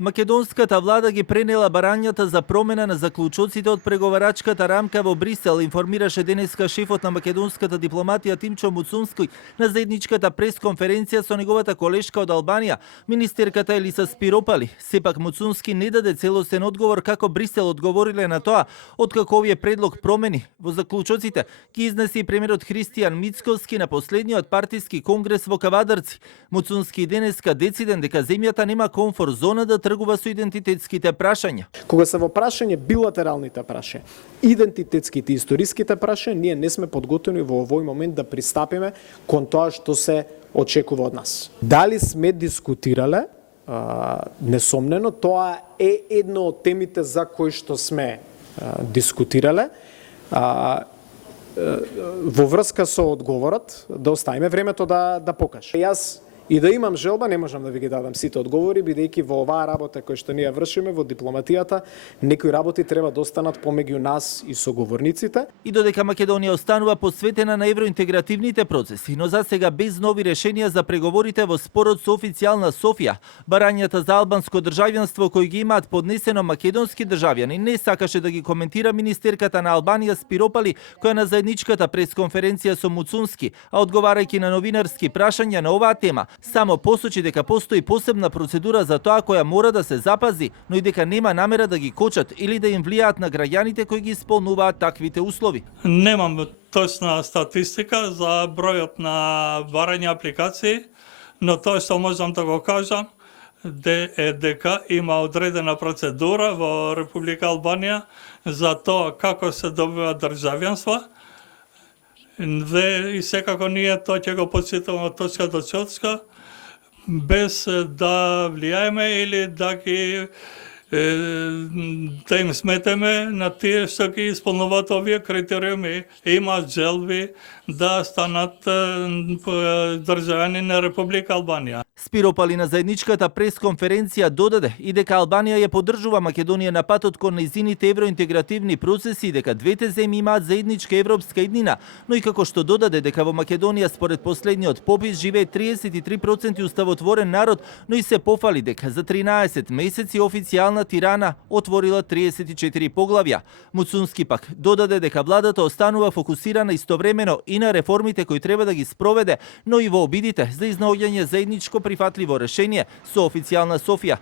Македонската влада ги пренела барањата за промена на заклучоците од преговарачката рамка во Брисел, информираше денеска шефот на македонската дипломатија Тимчо Муцунски на заедничката пресконференција со неговата колешка од Албанија, министерката Елиса Спиропали. Сепак Муцунски не даде целосен одговор како Брисел одговориле на тоа, откако овие предлог промени во заклучоците ги изнеси премиерот Христијан Мицковски на последниот партиски конгрес во Кавадарци. Муцунски денеска дециден дека земјата нема комфорт зона да тргува со идентитетските прашања. Кога се во прашање билатералните прашања, идентитетските и историските прашања, ние не сме подготвени во овој момент да пристапиме кон тоа што се очекува од нас. Дали сме дискутирале? Несомнено, тоа е едно од темите за кои што сме дискутирале. Во врска со одговорот, да оставиме времето да покаже. Јас и да имам желба, не можам да ви ги дадам сите одговори, бидејќи во оваа работа која што ние вршиме во дипломатијата, некои работи треба да останат помеѓу нас и соговорниците. И додека Македонија останува посветена на евроинтегративните процеси, но за сега без нови решенија за преговорите во спорот со официјална Софија, барањата за албанско државјанство кои ги имаат поднесено македонски државјани не сакаше да ги коментира министерката на Албанија Спиропали, која на заедничката пресконференција со Муцунски, а одговарајќи на новинарски прашања на оваа тема, само посочи дека постои посебна процедура за тоа која мора да се запази, но и дека нема намера да ги кочат или да им влијаат на граѓаните кои ги исполнуваат таквите услови. Немам точна статистика за бројот на барање апликации, но тоа што можам да го кажам е дека има одредена процедура во Република Албанија за тоа како се добива државјанство. И секако ние тоа ќе го подсетуваме од точка до точка, без да влијаеме или да им сметеме на тие што ги исполнуваат овие критериуми и имаат желби да станат државјани на Република Албанија. Спиропали на заедничката пресконференција додаде и дека Албанија ја поддржува Македонија на патот кон нејзините евроинтегративни процеси и дека двете земји имаат заедничка европска иднина, но и како што додаде дека во Македонија според последниот попис живее 33% уставотворен народ, но и се пофали дека за 13 месеци официјална Тирана отворила 34 поглавја. Муцунски пак додаде дека владата останува фокусирана истовремено и на реформите кои треба да ги спроведе, но и во обидите за изнаоѓање заедничко прифатливо решение со официјална Софија.